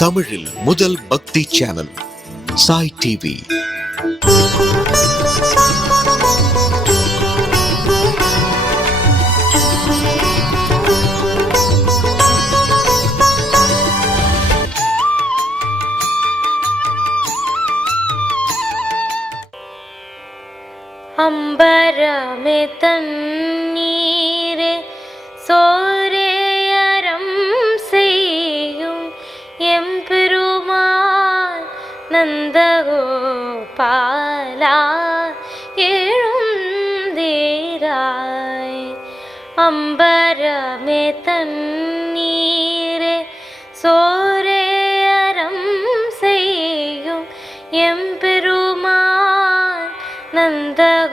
தமிழில் முதல் பக்தி சேனல் சாய் டிவி. அம்பரமே தண்ணீரே சோரே அறம் செய்யும் எம்பெருமான் நந்தகோபாலா எழுந்தீராய். அம்பரமே தண்ணீரே சோரே அறம் செய்யும் எம்பெருமான் நந்தகோபாலா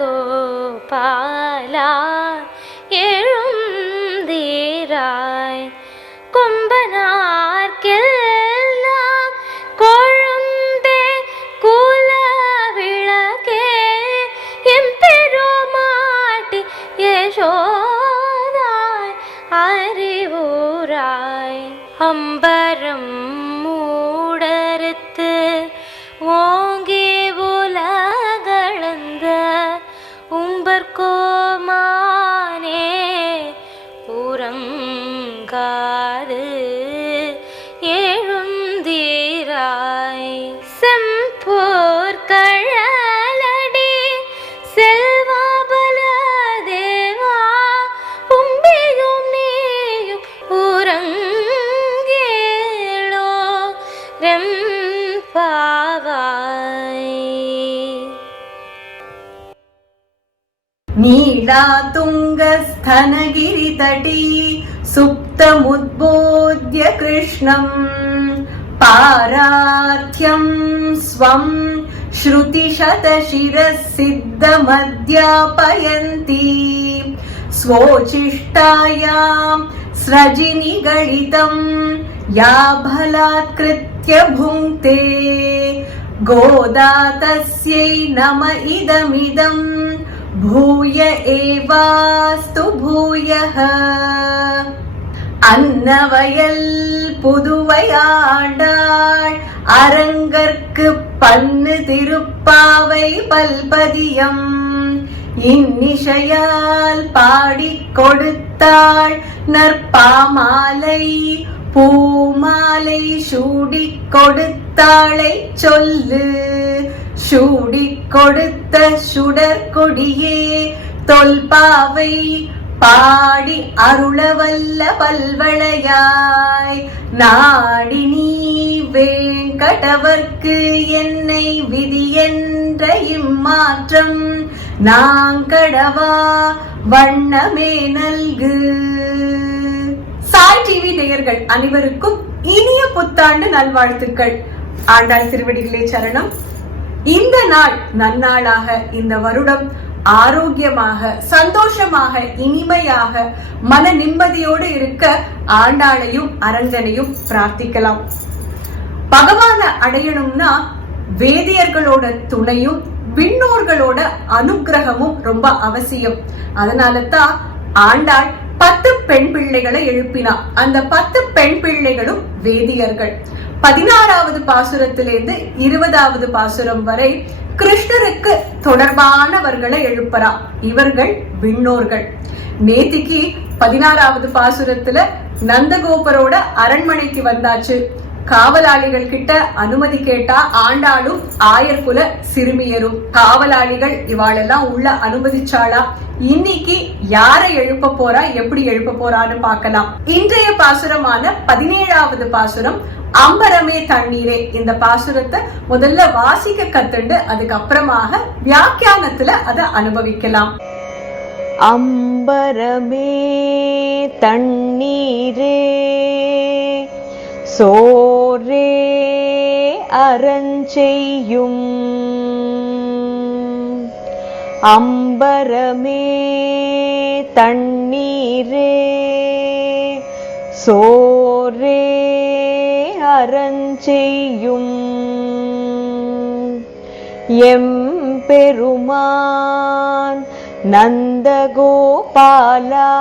எழுந்தீராய். கொம்பனார்க்கெல்லாம் கொழுந்தே குல விளக்கே எம்பெருமாட்டி யசோதாய் அறிவுராய். அம்பரம் மூடறுத்து ஓங்கி உலகளந்த உம்பர்கோமானே உறங்காது எழுந்தீராய். செம்போர் கழலடி செல்வாபல தேவா உம்பியும் நீயும் உறங்கேளோ ரெம்பாவாய். नीलातुङ्गस्थनगिरितटी सुप्तमुद्बोध्य कृष्णम् पारार्थ्यं स्वं श्रुतिशतशिरः सिद्धमध्यापयन्ती स्वोचिष्टायां स्रजिनिगलितं या बलात्कृत्य भुङ्क्ते गोदा तस्यै नम इदमिदम् भूय एवास्तु भूयः. அன்னவயல் புதுவையாண்டாள் அரங்கற்கு பன்னு திருப்பாவை பல்பதியம் இன்னிசையால் பாடிக் கொடுத்தாள் நற்பாமாலை பூமாலை சூடிக் கொடுத்தாளை சொல்லு. சூடிக் கொடுத்த சுடற்கொடியே தொல்பாவை பாடி அருளவல்ல பல்வளையாய். நாடி நீ வேங்கடவர்க்கு என்னை விதி என்ற இம்மாற்றம் நாங்கடவா வண்ணமே நல்கு. சாய் டிவி நேயர்கள் அனைவருக்கும் இனிய புத்தாண்டு நல்வாழ்த்துக்கள். ஆண்டாள் திருவடிகளே சரணம். இந்த நாள் நன்னாளாக, இந்த வருடம் ஆரோக்கியமாக, சந்தோஷமாக, இனிமையாக, மன நிம்மதியோடு இருக்க ஆண்டாளையும் அரங்கனையும் பிரார்த்திக்கலாம். பகவான அடையணும்னா வேதியர்களோட துணையும் விண்ணோர்களோட அனுகிரகமும் ரொம்ப அவசியம். அதனால தான் ஆண்டாள் 10 பெண் பிள்ளைகளை எழுப்பினா. அந்த 10 பெண் பிள்ளைகளும் வேதியர்கள். 16வது பாசுரத்திலிருந்து 20வது பாசுரம் வரை கிருஷ்ணருக்கு தொடர்பானவர்களை எழுப்புறா. இவர்கள் விண்ணோர்கள். நேத்திக்கு 16வது பாசுரத்துல நந்தகோபரோட அரண்மனைக்கு வந்தாச்சு. காவலாளிகள் கிட்ட அனுமதி கேட்டா ஆண்டாளும் ஆயர்குல சிறுமியரும். காவலாளிகள் இவாளெல்லாம் உள்ள அனுமதிச்சாளா? இன்னைக்கு யாரை எழுப்ப போறா, எப்படி எழுப்ப போறான்னு பார்க்கலாம். இன்றைய பாசுரமான 17வது பாசுரம் அம்பரமே தண்ணீரே. இந்த பாசுரத்தை முதல்ல வாசிக்க கத்துண்டு அதுக்கப்புறமாக வியாக்கியானத்துல அதை அனுபவிக்கலாம். அம்பரமே தண்ணீரே சோரே அரஞ்செய்யும். அம்பரமே தண்ணீரே சோரே அரஞ்செய்யும் எம்பெருமான் நந்தகோபாலா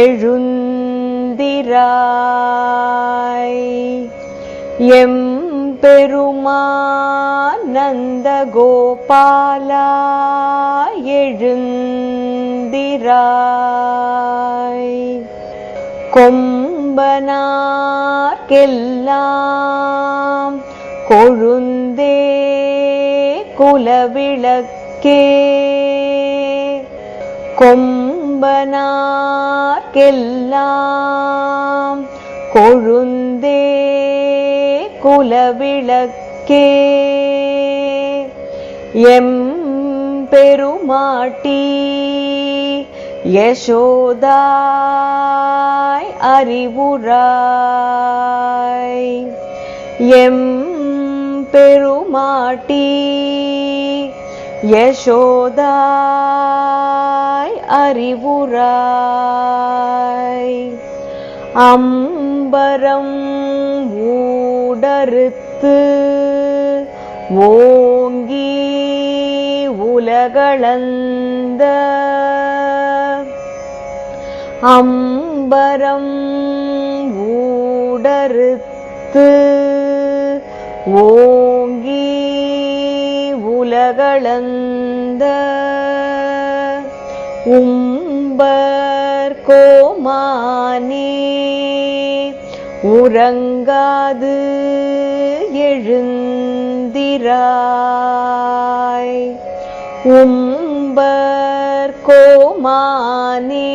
எழுந்திராய். எம்பெருமான் நந்தகோபாலா எழுந்திராய். கொம்பனார்க்கெல்லாம் கொழுந்தே குலவிளக்கே. கொம்பனார்க்கெல்லாம் கொழுந்தே குலவிளக்கே. எம்பெருமாட்டி யசோதாய் அறிவுராய். எம்பெருமாட்டி யசோதாய் அறிவுராய். அம்பரம் ஊடறுத்து ஓங்கி உலகளந்த. அம்பரம் ஊடறுத்து ஓங்கி உலகளந்த. உம்பர் கோமானே உறங்காது எழுந்திராய். உம்பர் கோமானே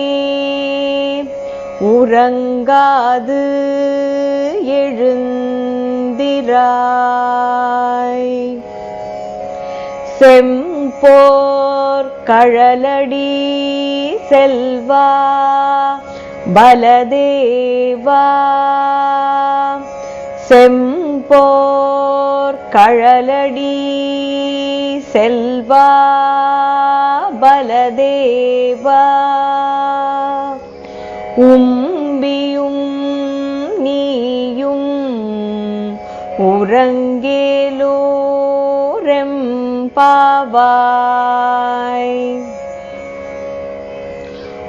உறங்காது எழுந்திராய். செம்போர் கழலடி செல்வா பலதேவா. செம்போர் கழலடி செல்வா பலதேவா. உம்பியும் நீயும் உறங்கேலோரெம்பாவாய்.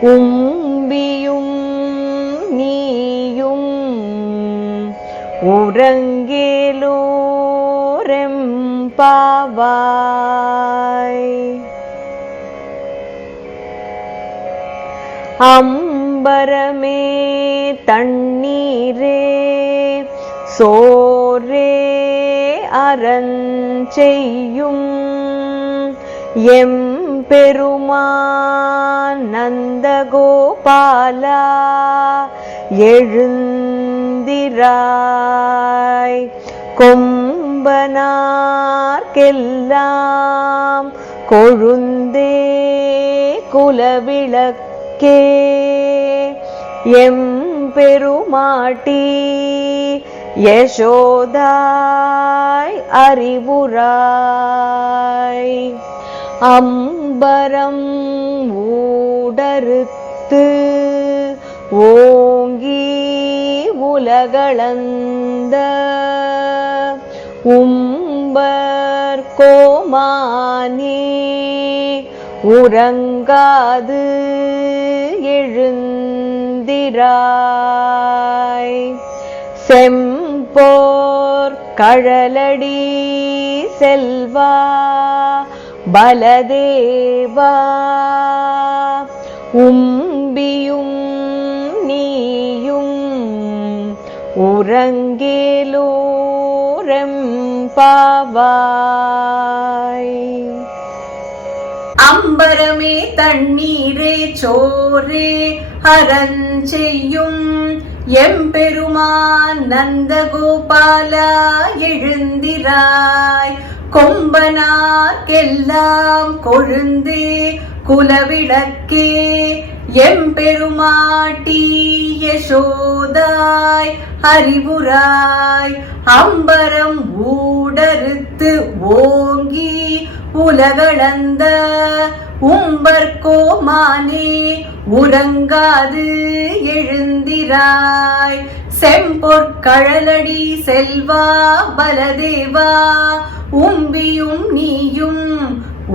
உம்பியும் நீயும் உறங்கேலோரெம்பாவாய். அம்பரமே தண்ணீரே சோரே அறஞ்செய்யும் எம்பெருமான் நந்தகோபாலா எழுந்திராய். கொம்பனார்க்கெல்லாம் கொழுந்தே குலவிளக்கே. எம்பெருமாட்டி யசோதாய் அறிவுராய். அம்பரம் ஊடறுத்து ஓங்கி உலகளந்த. உம்பர் கோமானே உறங்காது எழுந்திராய். செம்போர் கழலடி செல்வா பலதேவா. உம்பியும் நீயும் உறங்கேலோரெம்பாவாய். அம்பரமே தண்ணீரே சோரே அறஞ்செய்யும் எம்பெருமான் நந்தகோபாலா எழுந்திராய். கொம்பனார்க்கெல்லாம் கொழுந்தே குலவிளக்கே. எம்பெருமாட்டி யசோதாய் அறிவுராய். அம்பரம் ஊடறுத்து ஓங்கி உலகளந்த. உம்பர் கோமானே உறங்காது எழுந்திராய். செம்பொற் கழலடி செல்வா பலதேவா. உம்பியும் நீயும்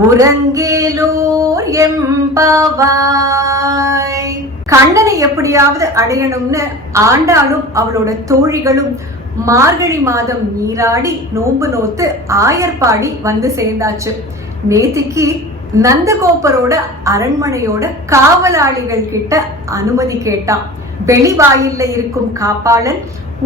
உறங்கேலோர் எம்பாவாய். கண்ணனை எப்படியாவது அடையணும்னு ஆண்டாளும் அவளோட தோழிகளும் மார்கழி மாதம் நீராடி நோன்பு நோத்து ஆயர்பாடி வந்து சேர்ந்தாச்சு. நேத்திக்கு நந்தகோபரோட அரண்மனையோட காவலாளிகள் கிட்ட அனுமதி கேட்டான். வெளிவாயில்ல இருக்கும் காப்பாளன்,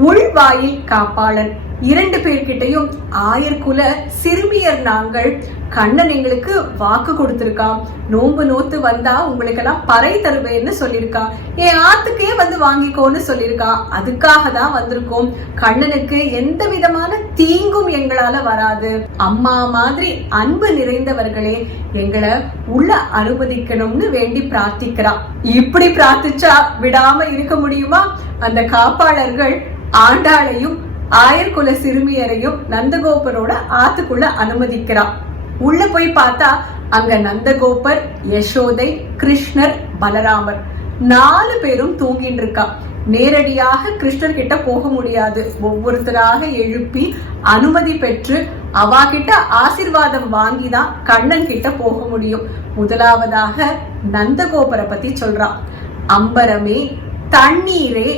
உள்வாயில் காப்பாளன், 2 பேர்கிட்டையும் ஆயர்குல சிறுமியர் நாங்கள், கண்ணன் எங்களுக்கு வாக்கு கொடுத்திருக்கான், நோன்பு நோத்து வந்தா உங்களுக்கு எல்லாம் பறை தருவேன்னு சொல்லியிருக்கான், என் ஆத்துக்கே வந்து வாங்கிக்கோன்னு சொல்லியிருக்கான். அதுக்காக தான் வந்திருக்கோம். கண்ணனுக்கு எந்த விதமான தீங்கும் எங்களால வராது. அம்மா மாதிரி அன்பு நிறைந்தவர்களே, எங்களை உள்ள அனுமதிக்கணும்னு வேண்டி பிரார்த்திக்கிறான். இப்படி பிரார்த்திச்சா விடாம இருக்க முடியுமா? அந்த காப்பாளர்கள் ஆண்டாளையும் ஆயர்குல சிறுமியரையும் நந்தகோபரோட ஆத்துக்குள்ள அனுமதிக்கிறான். உள்ள போய் பார்த்தா அங்க நந்தகோபர், யசோதை, கிருஷ்ணர், பலராமர் 4 பேரும் தூங்கிட்டு இருக்கா. நேரடியாக கிருஷ்ணர் கிட்ட போக முடியாது. ஒவ்வொருத்தராக எழுப்பி அனுமதி பெற்று அவா கிட்ட ஆசீர்வாதம் வாங்கிதான் கண்ணன் கிட்ட போக முடியும். முதலாவதாக நந்தகோபரை பத்தி சொல்றான். அம்பரமே தண்ணீரே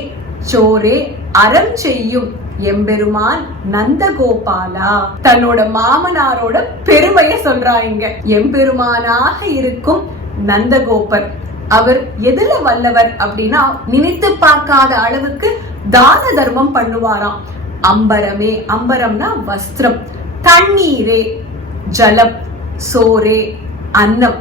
சோரே அறம் செய்யும் எம்பெருமான் நந்தகோபாலா. தன்னோட மாமனாரோட பெருமைய சொல்றாங்க. எம்பெருமானாக இருக்கும் நந்தகோபர் அவர் எதுல வல்லவர் அப்படின்னா, நினைத்து பார்க்காத அளவுக்கு தான தர்மம் பண்ணுவாராம். அம்பரமே, அம்பரம்னா வஸ்திரம், தண்ணீரே ஜலம், சோரே அன்னம்.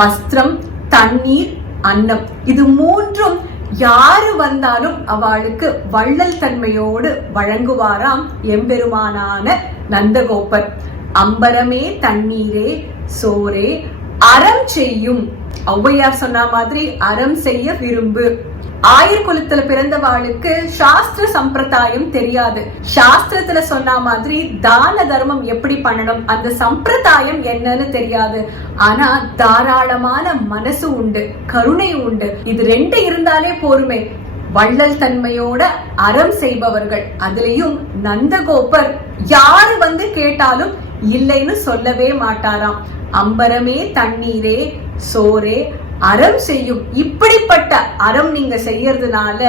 வஸ்திரம், தண்ணீர், அன்னம், இது 3ம் யாரு வந்தாலும் அவளுக்கு வள்ளல் தன்மையோடு வழங்குவாராம் எம்பெருமானான நந்தகோபர். அம்பரமே தண்ணீரே சோரே அறம் செய்யும். ஔவையார் சொன்ன மாதிரி அறம் செய்ய விரும்பு. ஆயர்குலத்துல பிறந்தவாளுக்கு சாஸ்திர சம்பிரதாயம் தெரியாது. சாஸ்திரத்துல சொன்ன மாதிரி தான தர்மம் எப்படி பண்ணணும், அந்த சம்பிரதாயம் என்னன்னு தெரியாது. ஆனா தாராளமான மனசு உண்டு, கருணை உண்டு. இது 2 இருந்தாலே போருமே. வள்ளல் தன்மையோட அறம் செய்பவர்கள். அதுலயும் நந்தகோபர் யாரு வந்து கேட்டாலும் இல்லைன்னு சொல்லவே மாட்டாராம். அம்பரமே தண்ணீரே சோரே அறம் செய்யும். இப்படிப்பட்ட அறம் நீங்க செய்யறதுனால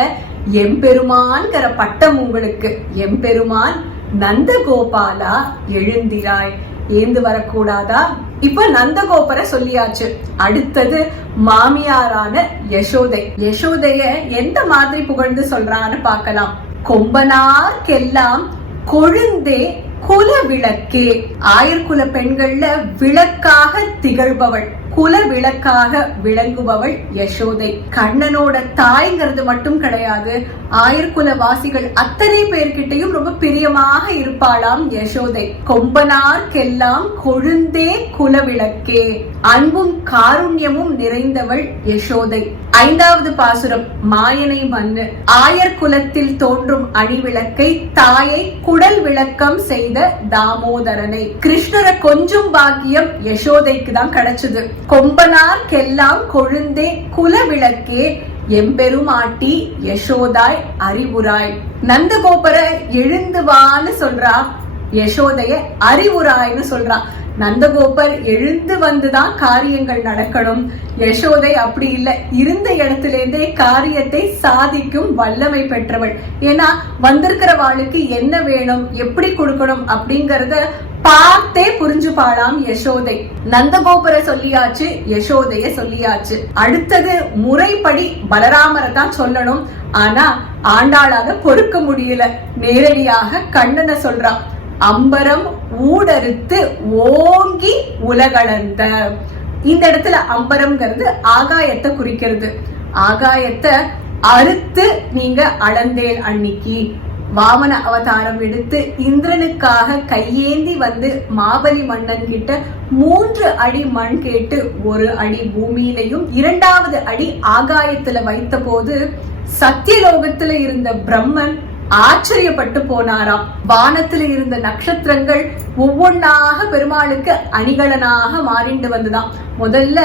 எம்பெருமான்கிற பட்டம் உங்களுக்கு. எம்பெருமான் நந்தகோபாலா எழுந்திராய், ஏந்து வரக்கூடாதா? இப்ப நந்தகோபரை சொல்லியாச்சு. அடுத்தது மாமியாரான யசோதை. யசோதைய எந்த மாதிரி புகழ்ந்து சொல்றான்னு பார்க்கலாம். கொம்பனார்க்கெல்லாம் கொழுந்தே குல விளக்கே. ஆயர்குல பெண்கள்ல விளக்காக திகழ்பவள், குல விளக்காக விளங்குபவள் யசோதை. கண்ணனோட தாய்ங்கிறது மட்டும் கிடையாது, ஆயர்குல வாசிகள் அத்தனை பேர்கிட்டையும் ரொம்ப பிரியமாக இருப்பாளாம் யசோதை. கொம்பனார்க்கெல்லாம் கொழுந்தே குல விளக்கே, அன்பும் காருண்யமும் நிறைந்தவள் யசோதை. 5வது பாசுரம் மாயனை மண்ணு. ஆயர் குலத்தில் தோன்றும் அணிவிளக்கை தாயை குடல் விளக்கம் செய்த தாமோதரனை. கிருஷ்ணரை கொஞ்சம் பாக்கியம் யசோதைக்கு தான் கிடைச்சது. கொம்பனார்க்கெல்லாம் கொழுந்தே குல விளக்கே எம்பெருமாட்டி யசோதாய் அறிவுராய். நந்தகோபர எழுந்துவான்னு சொல்றா, யசோதைய அறிவுராய்னு சொல்றா. நந்தகோபர் எழுந்து வந்துதான் காரியங்கள் நடக்கணும். யசோதை அப்படி இல்லை, இருந்த இடத்திலேருந்தே காரியத்தை சாதிக்கும் வல்லமை பெற்றவள். ஏன்னா வந்திருக்கிறவாளுக்கு என்ன வேணும், எப்படி கொடுக்கணும் அப்படிங்கறத பார்த்தே புரிஞ்சுப்பாளாம் யசோதை. நந்தகோபரை சொல்லியாச்சு, யசோதைய சொல்லியாச்சு. அடுத்தது முறைப்படி பலராமரை தான் சொல்லணும். ஆனா ஆண்டாளால பொறுக்க முடியல, நேரடியாக கண்ணனை சொல்றான். அம்பரம் ஊடறுத்து ஓங்கி உலகளந்த. இந்த இடத்துல அம்பரம்ங்கிறது ஆகாயத்தை குறிக்கிறது. ஆகாயத்தை அறுத்து நீங்க அளந்தேல் அன்னிக்கு. வாமன அவதாரம் எடுத்து இந்திரனுக்காக கையேந்தி வந்து மாபலி மன்னன் கிட்ட 3 அடி மண் கேட்டு 1 அடி பூமியிலையும் 2வது அடி ஆகாயத்துல வைத்த போது சத்தியலோகத்துல இருந்த பிரம்மன் ஆச்சரியப்பட்டு போனாராம். வானத்துல இருந்த நட்சத்திரங்கள் ஒவ்வொன்னாக பெருமாளுக்கு அணிகலனாக மாறிண்டு வந்துதான். முதல்ல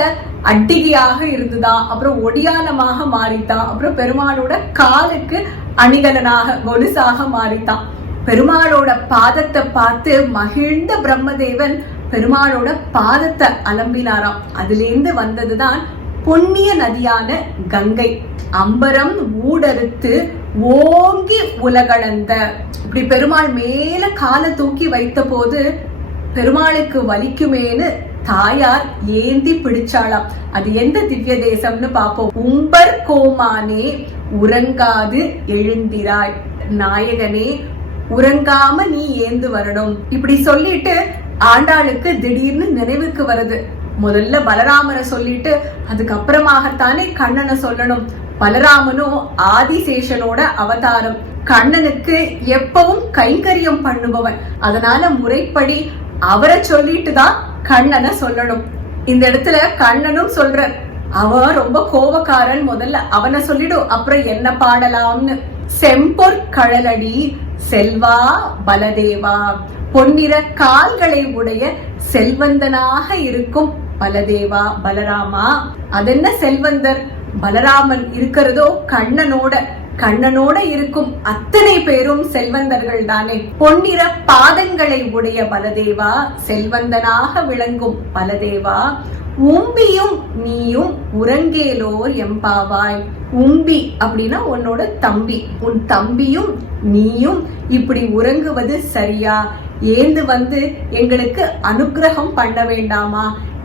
அட்டிகையாக இருந்துதான், அப்புறம் ஒடியானமாக மாறித்தான், அப்புறம் பெருமாளோட காலுக்கு அணிகலனாக கொலுசாக மாறித்தான். பெருமாளோட பாதத்தை பார்த்து மகிழ்ந்த பிரம்மதேவன் பெருமாளோட பாதத்தை அலம்பினாராம். அதுல இருந்து வந்ததுதான் புண்ணிய நதியான கங்கை. அம்பரம் ஊடறுத்து ஓங்கி உலகளந்த. இப்படி பெருமாள் மேல காலை தூக்கி வைத்த போது பெருமாளுக்கு வலிக்குமேனு தாயார் ஏந்தி பிடிச்சாளாம். அது எந்த திவ்ய தேசம்னு பாப்போம். உம்பர் கோமானே உறங்காது எழுந்திராய். நாயகனே, உறங்காம நீ ஏந்து வரணும். இப்படி சொல்லிட்டு ஆண்டாளுக்கு திடீர்னு நினைவுக்கு வருது. முதல்ல பலராமரை சொல்லிட்டு அதுக்கப்புறமாகத்தானே கண்ணனை சொல்லணும். பலராமனும் ஆதிசேஷனோட அவதாரம். கண்ணனுக்கு எப்பவும் கைங்கரியம் பண்ணுபவன். அதனால முறைப்படி அவரை சொல்லிட்டு தான் கண்ணனை சொல்லணும். இந்த இடத்துல கண்ணனும் சொல்ற, அவன் ரொம்ப கோபக்காரன், முதல்ல அவனை சொல்லிடும், அப்புறம் என்ன பாடலாம்னு. செம்பொற் கழலடி செல்வா பலதேவா. பொன்னிற கால்களை உடைய செல்வந்தனாக இருக்கும் பலதேவா, பலராமா. அதென்ன செல்வந்தர்? பலராமன் இருக்கிறதோ கண்ணனோட. கண்ணனோட இருக்கும் அத்தனை பேரும் செல்வந்தர்கள் தானே. பொன்னிற பாதங்களை உடைய பலதேவா, செல்வந்தனாக விளங்கும் பலதேவா. உம்பியும் நீயும் உறங்கேலோர் எம்பாவாய். உம்பி அப்படின்னா உன்னோட தம்பி. உன் தம்பியும் நீயும் இப்படி உறங்குவது சரியா? ஏந்து வந்து எங்களுக்கு அனுகிரகம் பண்ண வேண்டாமா?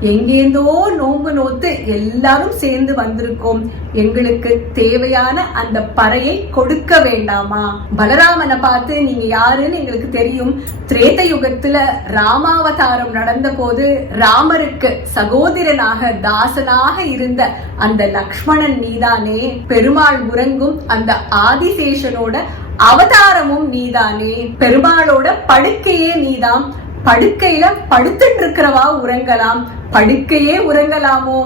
எங்கேந்தோ நோம்பு நோத்து எல்லாரும் சேர்ந்து வந்திருக்கோம். எங்களுக்கு தேவையான அந்த பறையை கொடுக்க வேண்டாமா? பலராமனை பார்த்து நீங்க யாருன்னு எங்களுக்கு தெரியும். திரேத யுகத்துல ராமாவதாரம் நடந்த போது ராமருக்கு சகோதரனாக தாசனாக இருந்த அந்த லக்ஷ்மணன் நீதானே. பெருமாள் உறங்கும் அந்த ஆதிசேஷனோட அவதாரமும் நீதானே. பெருமாளோட படுக்கையே நீதான். படுக்கையில படுத்துட்டு இருக்கிறவா உறங்கலாம், படுக்கையே உறங்கலாமோ?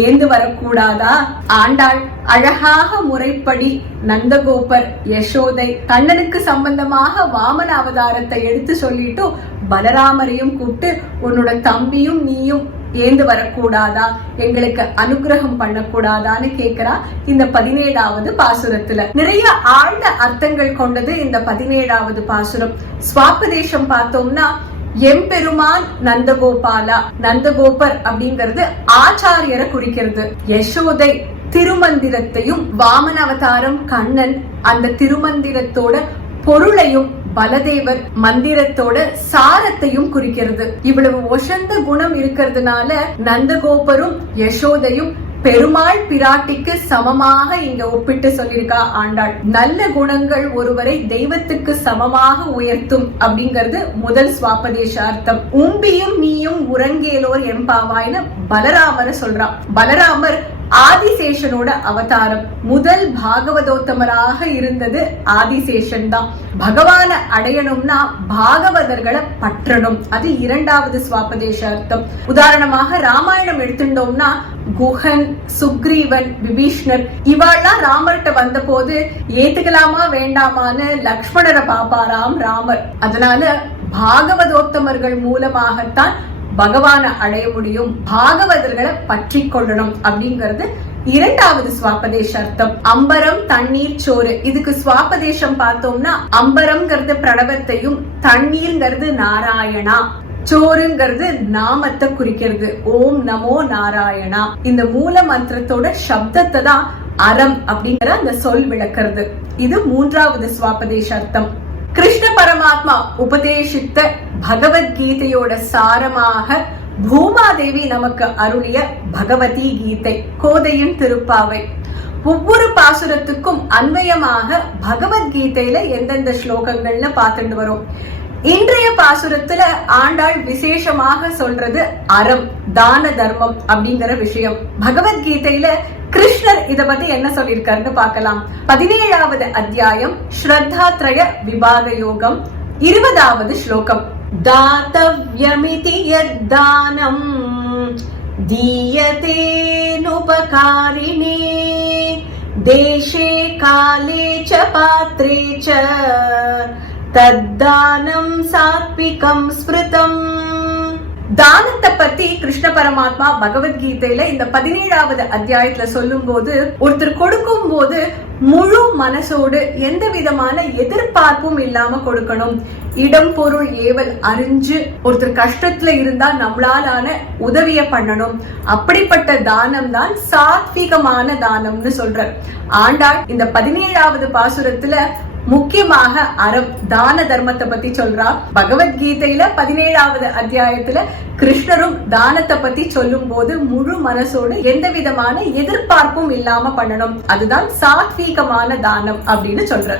ஏந்து வரக்கூடாதா? ஆண்டாள் அழகாக முறைப்படி நந்தகோபர், யசோதை, கண்ணனுக்கு சம்பந்தமாக வாமன அவதாரத்தை எடுத்து சொல்லிட்டு பலராமரையும் கூப்பிட்டு உன்னோட தம்பியும் நீயும் ஏந்து வரக்கூடாதா? எங்களுக்கு அனுகிரகம் பண்ணக்கூடாதான்னு கேக்குறா. இந்த 17வது பாசுரத்துல நிறைய ஆழ்ந்த அர்த்தங்கள் கொண்டது இந்த 17வது பாசுரம். ஸ்வாபதேசம் பார்த்தோம்னா எம்பெருமான் நந்தகோபாலா. நந்தகோபர் அப்படிங்கிறது ஆச்சாரியரை குறிக்கிறது. யசோதை திருமந்திரத்தையும், வாமன அவதாரம் கண்ணன் அந்த திருமந்திரத்தோட பொருளையும், பலதேவர் மந்திரத்தோட சாரத்தையும் குறிக்கிறது. இவ்வளவு ஒசந்த குணம் இருக்கிறதுனால நந்தகோபரும் யசோதையும் பெருமாள் பிராட்டிக்கு சமமாக இங்க ஒப்பிட்டு சொல்லியிருக்கா ஆண்டாள். நல்ல குணங்கள் ஒருவரை தெய்வத்துக்கு சமமாக உயர்த்தும் அப்படிங்கிறது முதல் ஸ்வாபதேசார்த்தம். உம்பியும் நீயும் உறங்கேலோர் எம்பாவாய்னு பலராமரை சொல்றான். பலராமர் ஆதிசேஷனோட அவதாரம். முதல் பாகவதோத்தமராக இருந்தது ஆதிசேஷன் தான். பகவான அடையணும்னா பாகவதர்களை பற்றணும். அது 2வது ஸ்வாபதேசார்த்தம். உதாரணமாக ராமாயணம் எடுத்துட்டோம்னா குஹன், சுக்ரீவன், விபீஷ்ணர் இவாள்லாம் ராமர்கிட்ட வந்த போது ஏத்துக்கலாமா வேண்டாமான்னு லக்ஷ்மணரை பாப்பாராம் ராமர். அதனால பாகவதோத்தமர்கள் மூலமாகத்தான் பகவான அடைய முடியும். பாகவதர்களை பற்றி கொள்ளணும் அப்படிங்கிறது 2வது ஸ்வாபதேசார்த்தம். அம்பரம் தண்ணீர் சோறு. இதுக்கு ஸ்வாபதேசம் பார்த்தோம்னா அம்பரம்ங்கிறது பிரணவத்தையும், தண்ணீர்ங்கிறது நாராயணா, சோறுங்கிறது நாமத்தை குறிக்கிறது. ஓம் நமோ நாராயணா. இந்த மூல மந்திரத்தோட சப்தத்தை தான் அறம் அப்படிங்கிற அந்த சொல் விளக்குறது. இது 3வது ஸ்வாபதேசார்த்தம். கிருஷ்ண பரமாத்மா உபதேசித்த பகவத்கீதையோட சாரமாக பூமாதேவி நமக்கு அருளிய பகவதி கீதை, கோதையின் திருப்பாவை. ஒவ்வொரு பாசுரத்துக்கும் அன்வயமாக பகவத்கீதையில எந்தெந்த ஸ்லோகங்கள்ல பார்த்துட்டு வரும். இன்றைய பாசுரத்துல ஆண்டாள் விசேஷமாக சொல்றது அறம், தான தர்மம் அப்படிங்கிற விஷயம். பகவத்கீதையில கிருஷ்ணர் இத பத்தி என்ன சொல்லியிருக்காருன்னு பார்க்கலாம். 17வது அத்தியாயம் ஸ்ரத்தாத்ரய விபாக யோகம், 20வது ஸ்லோகம். தாத்தவ்யமிதி யத்தானம் தீயதேனுபகாரிணே தேசே காலே ச பாத்ரே ச தத்தானம் சாத்விகம் ஸ்மிருதம். தானத்தை பத்தி கிருஷ்ண பரமாத்மா பகவத்கீதையில இந்த 17வது அத்தியாயத்துல சொல்லும் போது, ஒருத்தர் கொடுக்கும் போது முழு மனசோடு எந்த விதமான எதிர்பார்ப்பும் இல்லாம கொடுக்கணும். இடம் பொருள் ஏவல் அறிஞ்சு ஒருத்தர் கஷ்டத்துல இருந்தா நம்மளாலான உதவிய பண்ணணும். அப்படிப்பட்ட தானம் தான் சாத்விகமான தானம்னு சொல்ற ஆண்டாள் இந்த 17வது பாசுரத்துல முக்கியமாக அறம் தான தர்மத்தை பத்தி சொல்றா. பகவத்கீதையில 17வது அத்தியாயத்துல கிருஷ்ணரும் தானத்தை பத்தி சொல்லும் போது முழு மனசோடு எந்த விதமான எதிர்பார்ப்பும் இல்லாம பண்ணணும். அதுதான் சாத்வீகமான தானம் அப்படின்னு சொல்ற.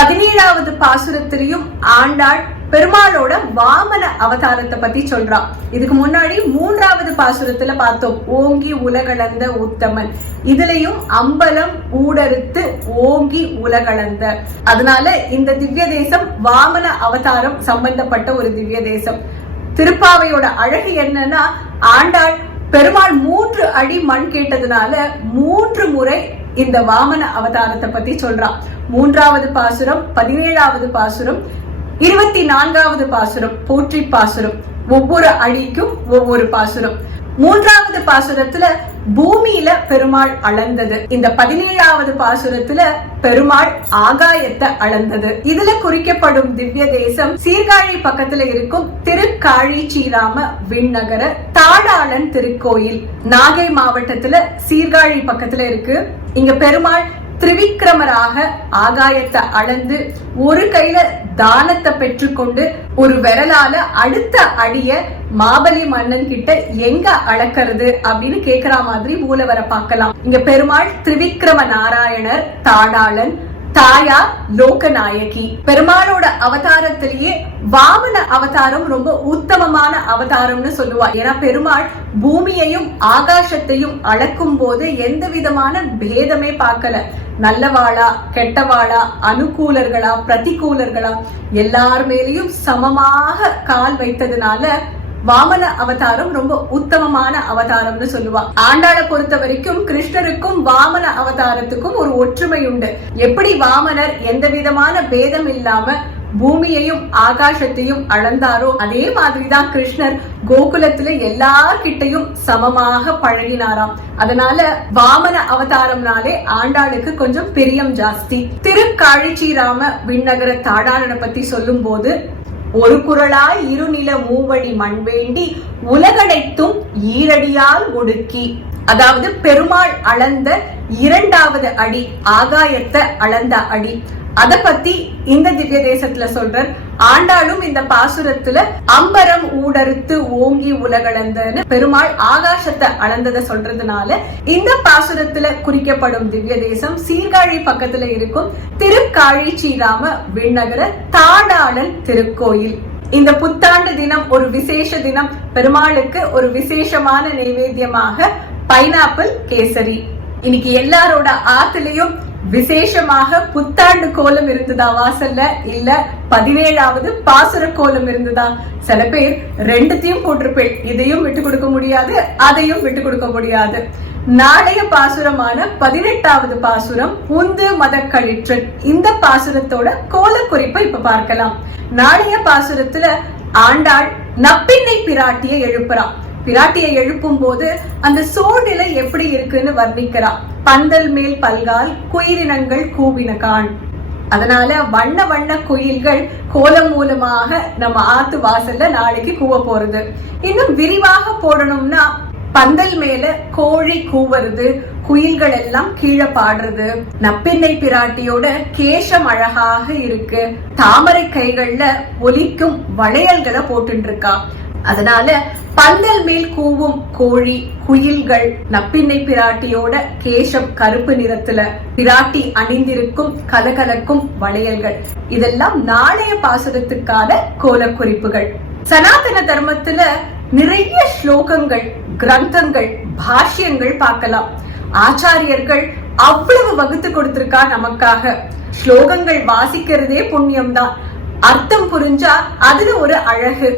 17வது பாசுரத்திலையும் ஆண்டாள் பெருமாளோட வாமன அவதாரத்தை பத்தி சொல்றா. இதுக்கு முன்னாடி 3வது பாசுரத்துல பார்த்தோம், ஓங்கி உலகளந்த உத்தமன். இதுலயும் அம்பலம் ஊடறுத்து ஓங்கி உலகளந்த. அதனால இந்த திவ்ய தேசம் வாமன அவதாரம் சம்பந்தப்பட்ட ஒரு திவ்ய தேசம். திருப்பாவையோட அழகு என்னன்னா, ஆண்டாள் பெருமாள் 3 அடி மண் கேட்டதுனால 3 முறை இந்த வாமன அவதாரத்தை பத்தி சொல்றா. 3வது பாசுரம், 17வது பாசுரம், 24வது பாசுரம் போற்றி பாசுரம். ஒவ்வொரு அடிக்கும் ஒவ்வொரு பாசுரம். 3வது பாசுரத்துல பூமியில பெருமாள் அளந்தது. இந்த 17வது பாசுரத்துல பெருமாள் ஆகாயத்தை அளந்தது. இதுல குறிக்கப்படும் திவ்ய தேசம் சீர்காழி பக்கத்துல இருக்கும் திருக்காழிச்சீராம விண்ணகர தாடாளன் திருக்கோயில். நாகை மாவட்டத்துல சீர்காழி பக்கத்துல இருக்கு. இங்க பெருமாள் திரிவிக்ரமராக ஆகாயத்தை அளந்து ஒரு கையில தானத்தை பெற்றுக்கொண்டு ஒரு விரலால அடுத்த அடிய மாபலி மன்னன் கிட்ட எங்க அளக்கிறது அப்படின்னு கேக்குற மாதிரி மூலவரை பார்க்கலாம். இங்க பெருமாள் திரிவிக்ரம நாராயணர் தாடாளன், தாயார் லோகநாயகி. பெருமாளோட அவதாரத்திலேயே வாமன அவதாரம் ரொம்ப உத்தமமான அவதாரம்னு சொல்லுவா. ஏன்னா பெருமாள் பூமியையும் ஆகாசத்தையும் அளக்கும் போது எந்த விதமான பேதமே பார்க்கல. நல்லவாளா கெட்டவாளா, அனுகூலர்களா பிரதிகூலர்களா, எல்லார் மேலேயும் சமமாக கால் வைத்ததுனால வாமன அவதாரம் ரொம்ப உத்தமமான அவதாரம்னு சொல்லுவா. ஆண்டாளை பொறுத்த வரைக்கும் கிருஷ்ணருக்கும் வாமன அவதாரத்துக்கும் ஒரு ஒற்றுமை உண்டு. எப்படி வாமனர் எந்த விதமான பேதம் இல்லாம பூமியையும் ஆகாசத்தையும் அளந்தாரோ, அதே மாதிரிதான் கிருஷ்ணர் கோகுலத்துல எல்லார்கிட்டையும் சமமாக பழகினாராம். அதனால வாமன அவதாரம்னாலே ஆண்டாளுக்கு கொஞ்சம் பிரியம் ஜாஸ்தி. திருக்காழிச்சீராம விண்ணகர தாடாளனை பத்தி சொல்லும் போது, ஒரு குரலாய் இருநில மூவடி மண் வேண்டி உலகடைத்தும் ஈரடியால் ஒடுக்கி. அதாவது பெருமாள் அளந்த 2வது அடி, ஆகாயத்தை அளந்த அடி. அத பத்தி இந்த திவ்ய தேசத்துல சொல்ற ஆண்டாளும் இந்த பாசுரத்துல அம்பரம் ஊடறுத்து ஓங்கி உலகளந்தன்னு பெருமாள் ஆகாசத்தை அளந்ததை சொல்றதுனால இந்த பாசுரத்துல குறிக்கப்படும் திவ்ய தேசம் சீர்காழி பக்கத்துல இருக்கும் திருக்காழிச்சீராம விண்ணகர தாடாளன் திருக்கோயில். இந்த புத்தாண்டு தினம் ஒரு விசேஷ தினம். பெருமாளுக்கு ஒரு விசேஷமான நைவேத்தியமாக பைனாப்பிள் கேசரி. இன்னைக்கு எல்லாரோட ஆத்துலயும் விசேஷமாக புத்தாண்டு கோலம் இருந்ததா வாசல்ல? இல்ல 17வது பாசுர கோலம் இருந்ததா? சில பேர் 2த்தையும் போட்டிருப்பேன். இதையும் விட்டு கொடுக்க முடியாது, அதையும் விட்டு கொடுக்க முடியாது. நாளைய பாசுரமான 18வது பாசுரம் உந்து மதக்களிற்றன். இந்த பாசுரத்தோட கோல குறிப்பை இப்ப பார்க்கலாம். நாளைய பாசுரத்துல ஆண்டாள் நப்பின்னை பிராட்டியை எழுப்புறான். பிராட்டியை எழுப்பும் போது அந்த சூழ்நிலை எப்படி இருக்குன்னு வர்ணிக்கிறா. பந்தல் மேல் பல்கால் குயிலினங்கள் கூவினகான். அதனால வண்ண வண்ண குயில்கள் கோலம் மூலமாக நம்ம ஆத்து வாசல்ல நாளைக்கு கூவ போறது. இன்னும் விரிவாக போடணும்னா பந்தல் மேல கோழி கூவுறது, குயில்கள் எல்லாம் கீழே பாடுறது. நப்பின்னை பிராட்டியோட கேசம் அழகாக இருக்கு. தாமரை கைகள்ல ஒலிக்கும் வளையல்களை போட்டு இருக்கா. அதனால பந்தல் மேல் கூவும் கோழி, குயில்கள், நப்பின்னை பிராட்டியோட கேசம் கருப்பு நிறத்துல, பிராட்டி அணிந்திருக்கும் கலகலக்கும் வளையல்கள், இதெல்லாம் நாளைய பாசுரத்துக்கான கோல குறிப்புகள். சனாதன தர்மத்துல நிறைய ஸ்லோகங்கள், கிரந்தங்கள், பாஷ்யங்கள் பார்க்கலாம். ஆச்சாரியர்கள் அவ்வளவு வகுத்து கொடுத்திருக்கா நமக்காக. ஸ்லோகங்கள் வாசிக்கிறதே புண்ணியம்தான். அர்த்தம் புரிஞ்சா அதுல ஒரு அழகு.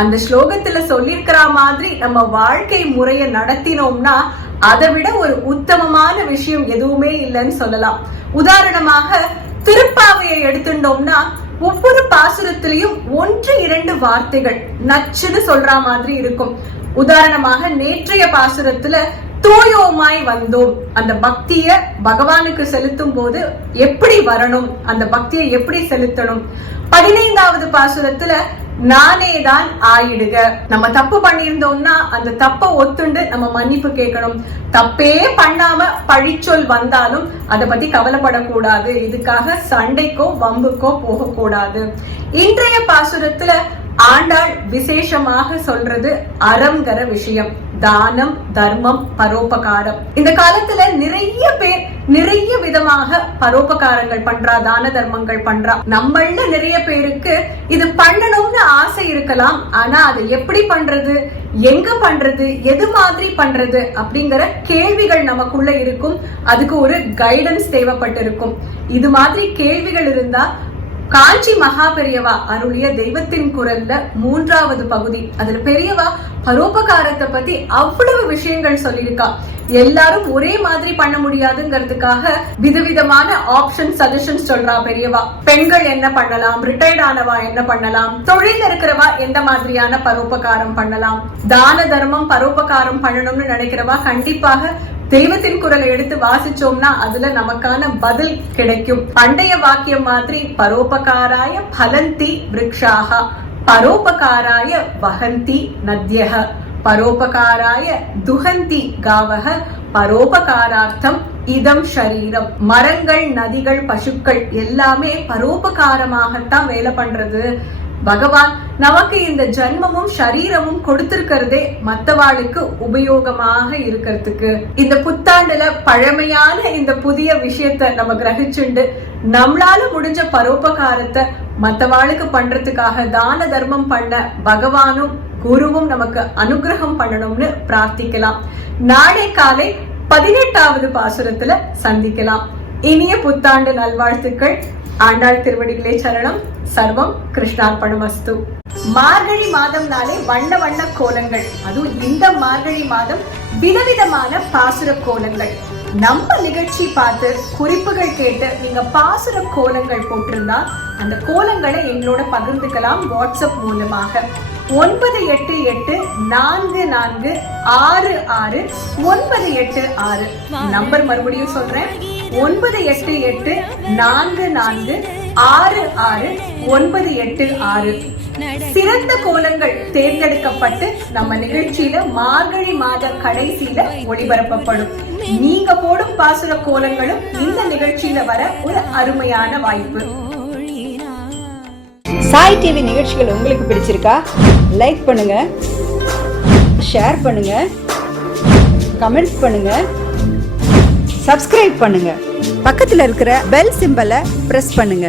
அந்த ஸ்லோகத்துல சொல்லிருக்கிற மாதிரி நம்ம வாழ்க்கை முறைய நடத்தினோம்னா அதை விட ஒரு உத்தமமான விஷயம் எதுவுமே இல்லைன்னு சொல்லலாம். உதாரணமாக திருப்பாவையை எடுத்துட்டோம்னா ஒவ்வொரு பாசுரத்திலையும் 1-2 வார்த்தைகள் நச்சுன்னு சொல்ற மாதிரி இருக்கும். உதாரணமாக நேற்றைய பாசுரத்துல தூயோமாய் வந்தோம், அந்த பக்திய பகவானுக்கு செலுத்தும் போது எப்படி வரணும், அந்த பக்தியை எப்படி செலுத்தணும். 15வது பாசுரத்துல நானேதான் ஆயிடுக, நம்ம தப்பு பண்ணியிருந்தோம்னா அந்த தப்ப ஒத்துண்டு நம்ம மன்னிப்பு கேட்கணும். தப்பே பண்ணாம பழிச்சொல் வந்தாலும் அதை பத்தி கவலைப்படக்கூடாது, இதுக்காக சண்டைக்கோ வம்புக்கோ போக கூடாது. இன்றைய பாசுரத்துல ஆண்டாள் விசேஷமாக சொல்றது அறம்ங்கிற விஷயம். தானம், தர்மம், பரோபகாரம். இந்த காலத்துல நிறைய பேர் நிறைய விதமாக பரோபகாரங்கள் பண்றா, தான தர்மங்கள் பண்றா. நம்மள நிறைய பேருக்கு இது பண்ணணும்னு ஆசை இருக்கலாம், ஆனா அதை எப்படி பண்றது, எங்க பண்றது, எது மாதிரி பண்றது அப்படிங்கிற கேள்விகள் நமக்குள்ள இருக்கும். அதுக்கு ஒரு கைடன்ஸ் தேவைப்பட்டிருக்கும். இது மாதிரி கேள்விகள் இருந்தா காஞ்சி மகா பெரியவா அருளிய தெய்வத்தின் குரல்ல 3வது பகுதி, அதுல பெரியவா பரோபகாரத்தை பத்தி அவ்வளவு விஷயங்கள் சொல்லியிருக்கா. எல்லாரும் ஒரே மாதிரி பண்ண முடியாதுங்கிறதுக்காக விதவிதமான ஆப்ஷன் சஜஷன்ஸ் சொல்றா பெரியவா. பெண்கள் என்ன பண்ணலாம், ரிட்டையர்ட் ஆனவா என்ன பண்ணலாம், தொழில் இருக்கிறவா எந்த மாதிரியான பரோபகாரம் பண்ணலாம், தான தர்மம் பரோபகாரம் பண்ணணும்னு நினைக்கிறவா கண்டிப்பாக தெய்வத்தின் குரலை எடுத்து வாசிச்சோம்னா அதுல நமக்கான பதில் கிடைக்கும். பண்டைய வாக்கியம் மாதிரி பரோபகாராய பலந்தி விருக்ஷாக, பரோபகாராய வஹந்தி நத்யஹ, பரோபகாராய துஹந்தி காவஹ, பரோபகாரார்த்தம் இதம் ஷரீரம். மரங்கள், நதிகள், பசுக்கள் எல்லாமே பரோபகாரமாகத்தான் வேலை பண்றது. பகவான் நமக்கு இந்த ஜன்மமும் சரீரமும் கொடுத்திருக்கிறதே மத்தவாளுக்கு உபயோகமாக இருக்கிறதுக்கு. இந்த புத்தாண்டுல பழமையான இந்த புதிய விஷயத்த நம்ம கிரகிச்சுண்டு நம்மளால முடிஞ்ச பரோபகாரத்தை மத்தவாளுக்கு பண்றதுக்காக தான தர்மம் பண்ண பகவானும் குருவும் நமக்கு அனுகிரகம் பண்ணணும்னு பிரார்த்திக்கலாம். நாளை காலை 18வது பாசுரத்துல சந்திக்கலாம். இனிய புத்தாண்டு நல்வாழ்த்துக்கள். ஆண்டாள் திருவடிகளே சரணம். சர்வம் கிருஷ்ணார்ப்பணமஸ்து. மார்கழி மாதம் நாளே வண்ண வண்ண கோலங்கள், அதுவும் இந்த மார்கழி மாதம் விதவிதமான பாசுர கோலங்கள். நம்ம நிகழ்ச்சி பார்த்து குறிப்புகள் கேட்டு நீங்க பாசுர கோலங்கள் போட்டிருந்தா அந்த கோலங்களை எங்களோட பகிர்ந்துக்கலாம் வாட்ஸ்அப் மூலமாக. 9884466986 நம்பர் மறுபடியும் சொல்றேன், 9884466986. சிறந்த கோலங்கள் தேர்ந்தெடுக்கப்பட்டு நம்ம நிகழ்ச்சியில மார்கழி மாத கடைசியில ஒளிபரப்பப்படும். நீங்க போடும் பாசுர கோலங்களும் இந்த நிகழ்ச்சியில வர ஒரு அருமையான வாய்ப்பு. சாய் டிவி நிகழ்ச்சிகள் உங்களுக்கு பிடிச்சிருக்கா? லைக் பண்ணுங்க, ஷேர் பண்ணுங்க, கமெண்ட்ஸ் பண்ணுங்க, சப்ஸ்கிரைப் பண்ணுங்க, பக்கத்துல இருக்கிற பெல் சிம்பலை பிரஸ் பண்ணுங்க.